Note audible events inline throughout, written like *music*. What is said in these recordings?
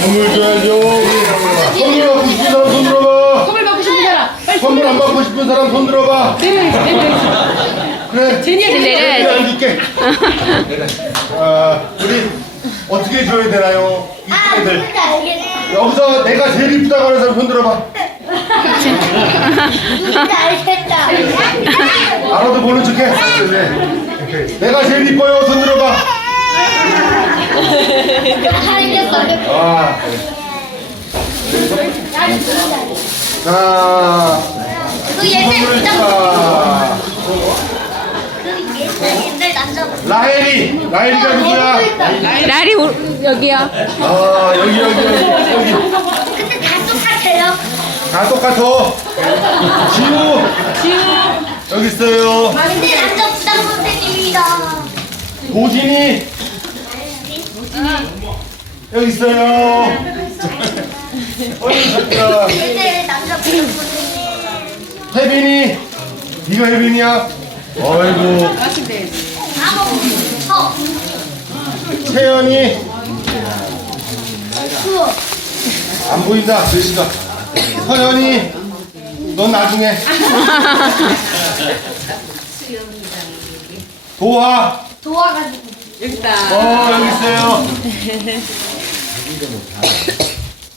선물 줘야죠. 선물 받고 싶은 사람 손 들어봐. 선물 받고 싶은 사람 빨리 선물 안 받고 싶은 사람 손 들어봐. 네명 네명 그래. 제니야 제니야 앉을게. *laughs* 아, 우리 어떻게 줘야 되나요? 이쁜 애들. 여기서 내가 제일 이쁘다고 하는 사람 손 들어봐. 알겠다. 알아도 모른 척해. 네. 내가 제일 이뻐요. 손 들어봐. 알겠어. 아. 자, 그 부장 자. 그 옛날 옛날 남자. 라헬이. 라헬이가 누구야? 라리 오, 여기요. 아, 여기, 여기, 여기. 여기. 근데 다 똑같아요. 다 똑같아. 지우. 지우 여기 있어요. 근데 남자 부장 선생님이다. 도진이. 여기 있어요. 어이, 새끼야. 근데 남자 부장 선생님. 혜빈이. 네가 혜빈이야? 아이고. 그안 보인다. 글씨가. 서연이. 넌 나중에. 도화. 도와가지고. 여기다 어, 여기 있어요.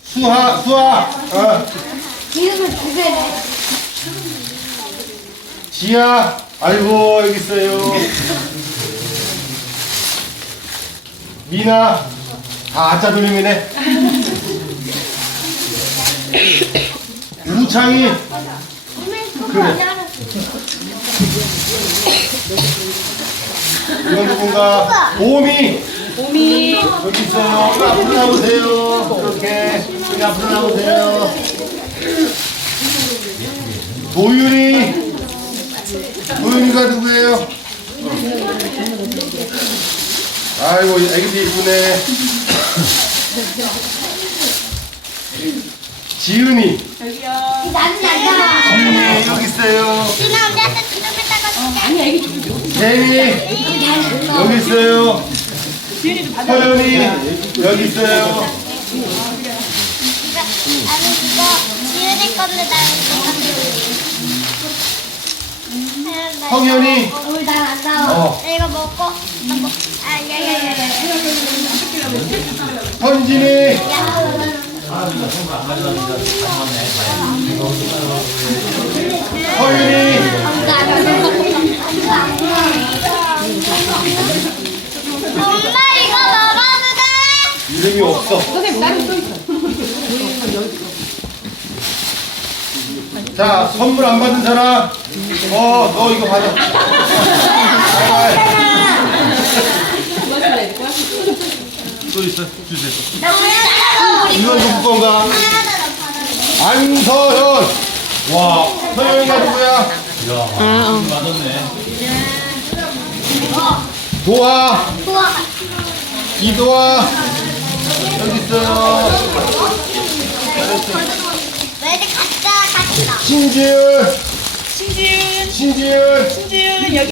수하, 수하. 어, 지금은 두 배네. 지야. 아이고, 여기 있어요. 미나. 다 아짜 돌림이네. 우창이. 그래. 이건 누군가? 봄이. 봄이 여기 있어요. 여기 앞으로 나오세요. 이렇게. 여기 앞으로 나오세요. 도윤이. 도윤이가 누구예요? 아이고, 애기도 이쁘네. 지은이. 나는 남자. 지은이, 여기 있어요. 이 남자한테 기도했다가 아니 애기 좀 제니, 여기 있어요. 서연이, 여기 있어요. 아니 이거 지은이 건데 나 이거 성현이. 오늘 나와. 어. 나 이거 먹고 나 먹. 아 야야야야. 현진이, 서윤이, 엄마 이거 먹어도 돼? 이름이 없어. 선생님 다른 또 있어 *laughs* 자, 선물 안 받은 사람. 어, 너 이거 받아. 또 있어. 주세요. 이건 누구 건가? 안서현. 와, 서현이가 누구야? 도화, 좋아. 이도화. 여기 있어요. 신지은, 신지은. 신지은. 신지은. 여기